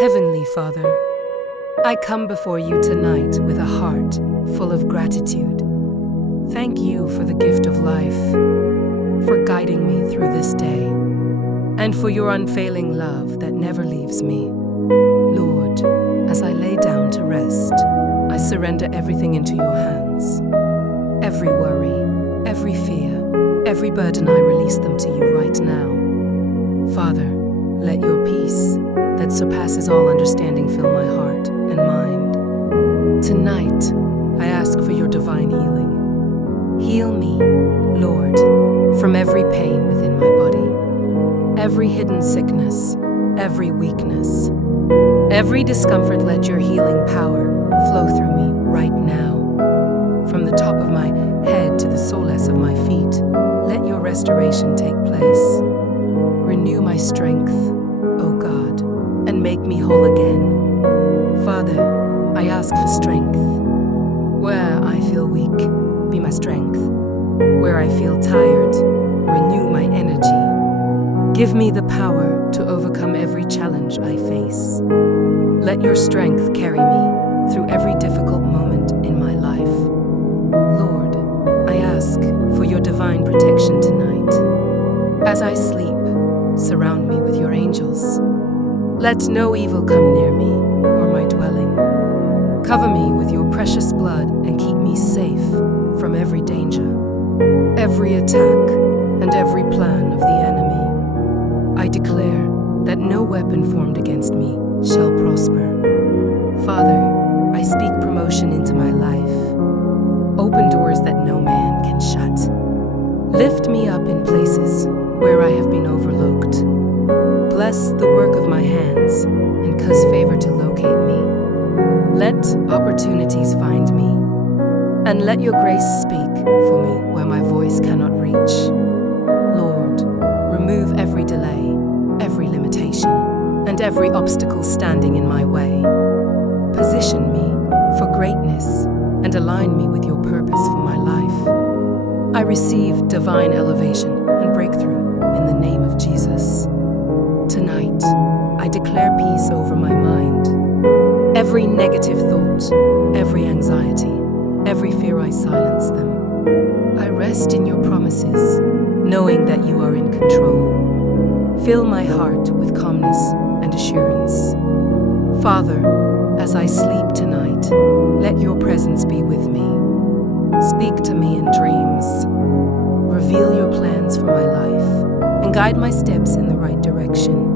Heavenly Father, I come before you tonight with a heart full of gratitude. Thank you for the gift of life, for guiding me through this day, and for your unfailing love that never leaves me. Lord, as I lay down to rest, I surrender everything into your hands. Every worry, every fear, every burden, I release them to you right now. Father, let your peace that surpasses all understanding fill my heart and mind. Tonight, I ask for your divine healing. Heal me, Lord, from every pain within my body, every hidden sickness, every weakness, every discomfort. Let your healing power flow through me right now. From the top of my head to the soles of my feet, let your restoration take place. Renew my strength, O God, and make me whole again. Father, I ask for strength. Where I feel weak, be my strength. Where I feel tired, renew my energy. Give me the power to overcome every challenge I face. Let your strength carry me through every difficult moment in my life. Lord, I ask for your divine protection tonight. As I sleep, surround me with your angels. Let no evil come near me or my dwelling. Cover me with your precious blood and keep me safe from every danger, every attack, and every plan of the enemy. I declare that no weapon formed against me shall prosper. Father, I speak promotion into my life. Open doors that no man can shut. Lift me up in places where I have been overlooked. Bless the work of my hands and cause favor to locate me. Let opportunities find me, and let your grace speak for me where my voice cannot reach. Lord, remove every delay, every limitation, and every obstacle standing in my way. Position me for greatness and align me with your purpose for my life. I receive divine elevation and breakthrough in the name of Jesus. Tonight, I declare peace over my mind. Every negative thought, every anxiety, every fear, I silence them. I rest in your promises, knowing that you are in control. Fill my heart with calmness and assurance. Father, as I sleep tonight, let your presence be with me. Speak to me in dreams. Reveal your plans for my life and guide my steps in the right direction.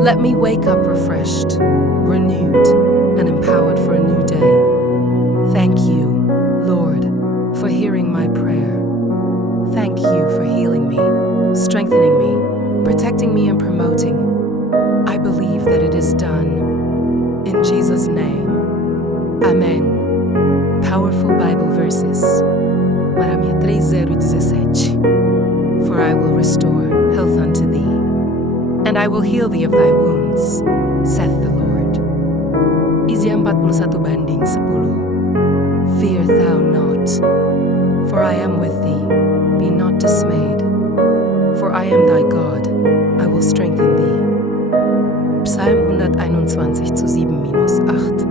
Let me wake up refreshed, renewed, and empowered for a new day. Thank you, Lord, for hearing my prayer. Thank you for healing me, strengthening me, protecting me, and promoting. I believe that it is done. In Jesus' name, Amen. Powerful Bible verses. Maramia 3:0-17. For I will restore health unto thee, and I will heal thee of thy wounds, saith the Lord. Isaiah 41:10. Fear thou not, for I am with thee. Be not dismayed, for I am thy God. I will strengthen thee. Psalm 121:7-8.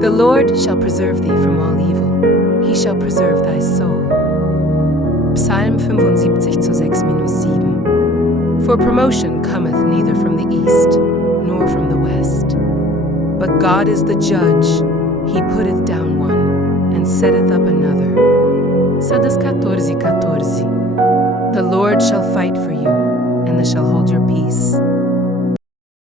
The Lord shall preserve thee from all evil. He shall preserve thy soul. Psalm 75:6-7. For promotion cometh neither from the east nor from the west. But God is the judge. He putteth down one and setteth up another. Sadas 14:14. The Lord shall fight for you, and thou shalt hold your peace.